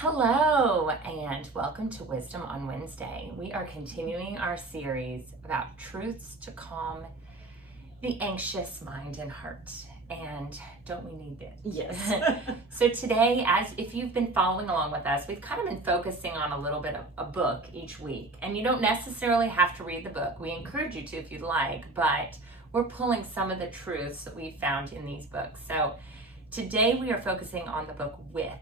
Hello, and welcome to Wisdom on Wednesday. We are continuing our series about truths to calm the anxious mind and heart. And don't we need it? Yes. So today, as if you've been following along with us, we've kind of been focusing on a little bit of a book each week. And you don't necessarily have to read the book. We encourage you to if you'd like, but we're pulling some of the truths that we found in these books. So today we are focusing on the book With.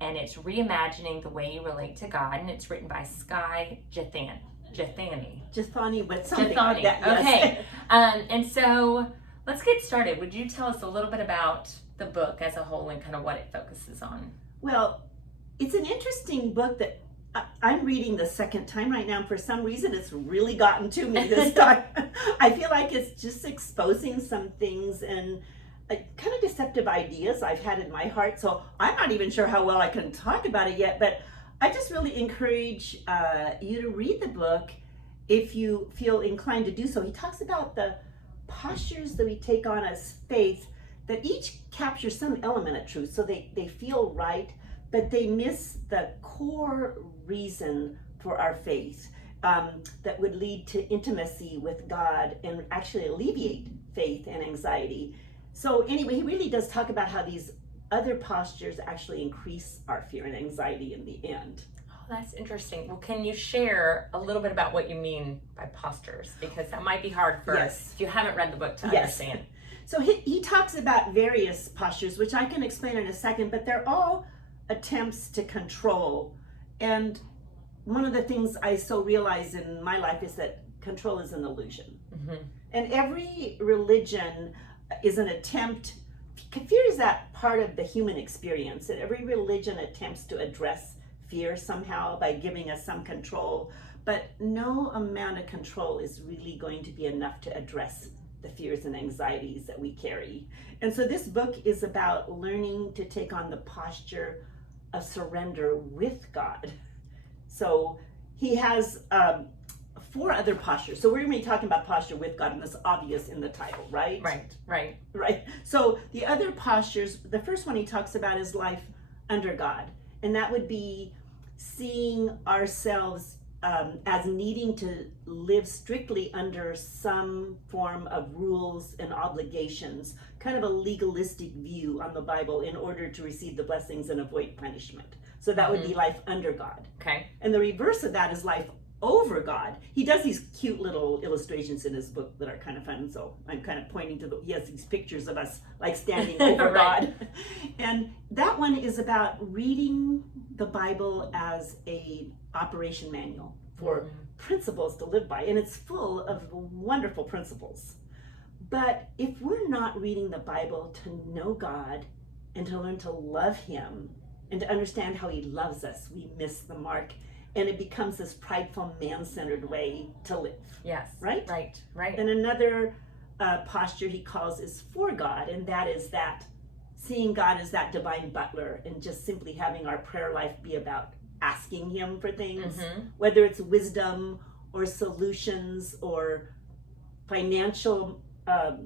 And it's Reimagining the Way You Relate to God, and it's written by Skye Jethani. Jethani with something Jethani. like that. Yes. Okay. And so let's get started. Would you tell us a little bit about the book as a whole and kind of what it focuses on? Well, it's an interesting book that I'm reading the second time right now. For some reason, it's really gotten to me this time. I feel like it's just exposing some things and kind of deceptive ideas I've had in my heart. So I'm not even sure how well I can talk about it yet, but I just really encourage you to read the book if you feel inclined to do so. He talks about the postures that we take on as faith that each capture some element of truth. So they feel right, but they miss the core reason for our faith that would lead to intimacy with God and actually alleviate faith and anxiety. So anyway, he really does talk about how these other postures actually increase our fear and anxiety in the end. Oh, that's interesting. Well, can you share a little bit about what you mean by postures? Because that might be hard for Yes. if you haven't read the book to Yes. understand. So he talks about various postures, which I can explain in a second, but they're all attempts to control. And one of the things I so realize in my life is that control is an illusion. Mm-hmm. And every religion is an attempt. Fear is that part of the human experience, and every religion attempts to address fear somehow by giving us some control, but no amount of control is really going to be enough to address the fears and anxieties that we carry. And so this book is about learning to take on the posture of surrender with God. So he has 4 other postures. So we're going to be talking about posture with God, and that's obvious in the title, right? Right. So the other postures, the first one he talks about is life under God. And that would be seeing ourselves as needing to live strictly under some form of rules and obligations, kind of a legalistic view on the Bible in order to receive the blessings and avoid punishment. So that would be life under God. Okay. And the reverse of that is life over God. He does these cute little illustrations in his book that are kind of fun. So I'm kind of pointing to he has these pictures of us like standing over Right. God. And that one is about reading the Bible as a operation manual for principles to live by. And it's full of wonderful principles. But if we're not reading the Bible to know God and to learn to love him and to understand how he loves us, we miss the mark. And it becomes this prideful, man-centered way to live. Yes. Right? Right. And another posture he calls is for God, and that is that seeing God as that divine butler and just simply having our prayer life be about asking him for things, whether it's wisdom or solutions or financial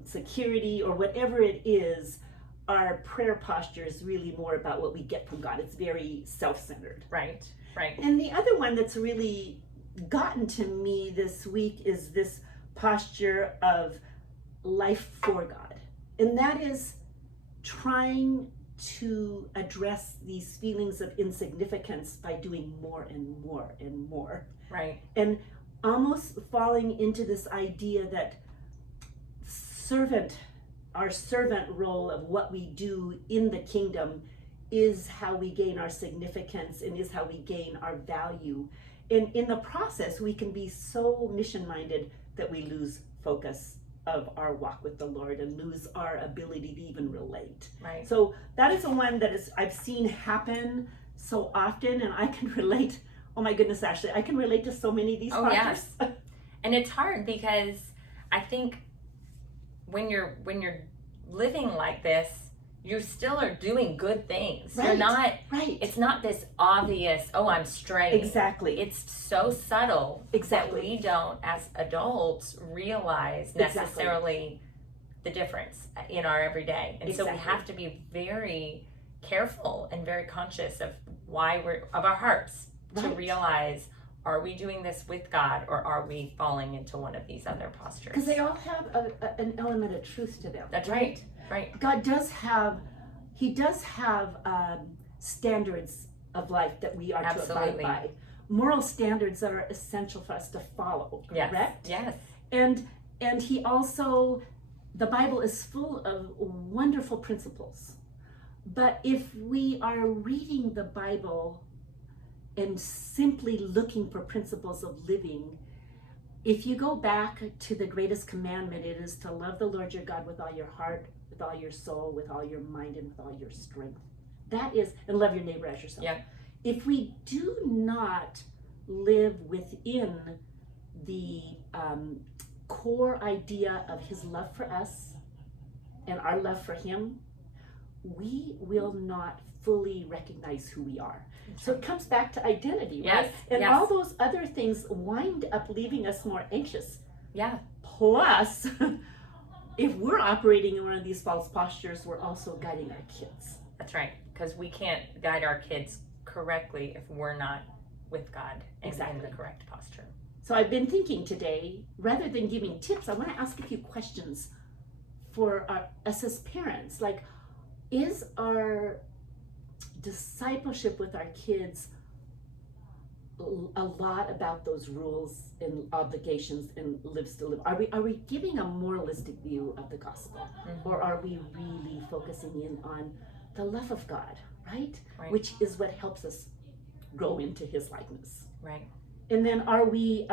security or whatever it is. Our prayer posture is really more about what we get from God. It's very self-centered. Right. And the other one that's really gotten to me this week is this posture of life for God. And that is trying to address these feelings of insignificance by doing more and more and more. Right. And almost falling into this idea that our servant role of what we do in the kingdom is how we gain our significance and is how we gain our value. And in the process, we can be so mission-minded that we lose focus of our walk with the Lord and lose our ability to even relate. Right. So that is the one that I've seen happen so often, and I can relate. Oh my goodness, Ashley, I can relate to so many of these postures. Yes. And it's hard because I think when you're living like this, you still are doing good things. Right. You're not, Right. it's not this obvious, oh, I'm straying. Exactly. It's so subtle Exactly. that we don't, as adults, realize necessarily the difference in our everyday. And so we Exactly. have to be very careful and very conscious of of our hearts to Right. realize, are we doing this with God, or are we falling into one of these other postures? Because they all have an element of truth to them. That's right. Right. God does have, he does have standards of life that we are Absolutely. to abide by. Moral standards that are essential for us to follow, correct? Yes. And he also, the Bible is full of wonderful principles. But if we are reading the Bible and simply looking for principles of living, if you go back to the greatest commandment, it is to love the Lord your God with all your heart, with all your soul, with all your mind, and with all your strength. That is, and love your neighbor as yourself. Yeah. If we do not live within the core idea of his love for us and our love for him, we will not fully recognize who we are. So it comes back to identity, Yes, right? And yes. all those other things wind up leaving us more anxious. Yeah. Plus, if we're operating in one of these false postures, we're also guiding our kids. That's right. Because we can't guide our kids correctly if we're not with God and in the correct posture. So I've been thinking today, rather than giving tips, I want to ask a few questions for us as parents. Like, is our discipleship with our kids a lot about those rules and obligations and lives to live? Are we giving a moralistic view of the gospel? Mm-hmm. Or are we really focusing in on the love of God, right? Right. Which is what helps us grow into his likeness. Right. And then are we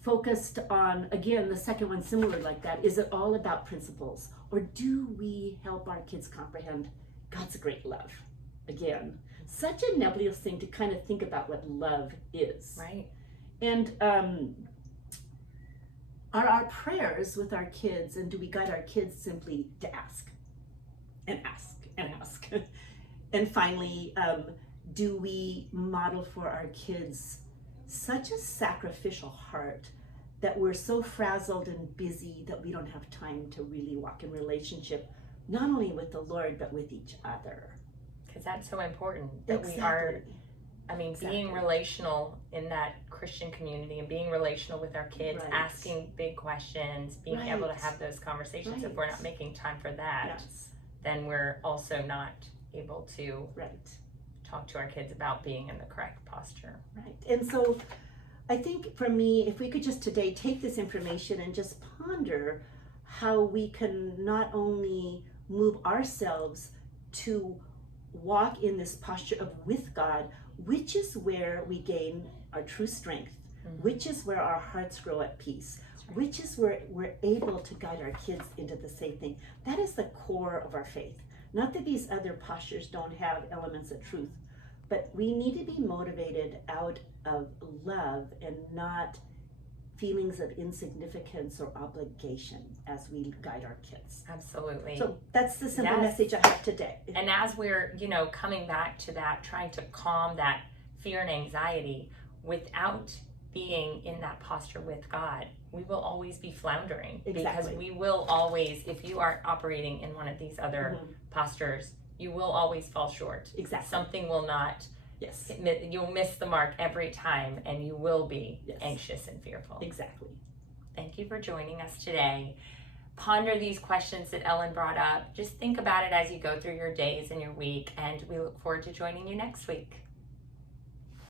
focused on, again, the second one similar like that, is it all about principles? Or do we help our kids comprehend God's great love? Again, such a nebulous thing to kind of think about what love is. Right. And are our prayers with our kids, and do we guide our kids simply to ask and ask and ask? And finally, do we model for our kids such a sacrificial heart that we're so frazzled and busy that we don't have time to really walk in relationship, not only with the Lord, but with each other? Because that's so important that Exactly. we are, being Exactly. relational in that Christian community and being relational with our kids, Right. asking big questions, being able to Right. have those conversations. If Right. we're not making time for that, Yes, then we're also not able to right. talk to our kids about being in the correct posture. Right. And so I think for me, if we could just today take this information and just ponder how we can not only move ourselves to walk in this posture of with God, which is where we gain our true strength, Mm-hmm. which is where our hearts grow at peace, right. which is where we're able to guide our kids into the same thing. That is the core of our faith. Not that these other postures don't have elements of truth, but we need to be motivated out of love and not feelings of insignificance or obligation as we guide our kids. Absolutely. So that's the simple Yes. message I have today. And as we're, coming back to that, trying to calm that fear and anxiety without being in that posture with God, we will always be floundering. Exactly. Because we will always, if you are operating in one of these other postures, you will always fall short. Exactly. Something will not, Yes. you'll miss the mark every time, and you will be Yes. anxious and fearful. Exactly. Thank you for joining us today. Ponder these questions that Ellen brought up. Just think about it as you go through your days and your week, and we look forward to joining you next week.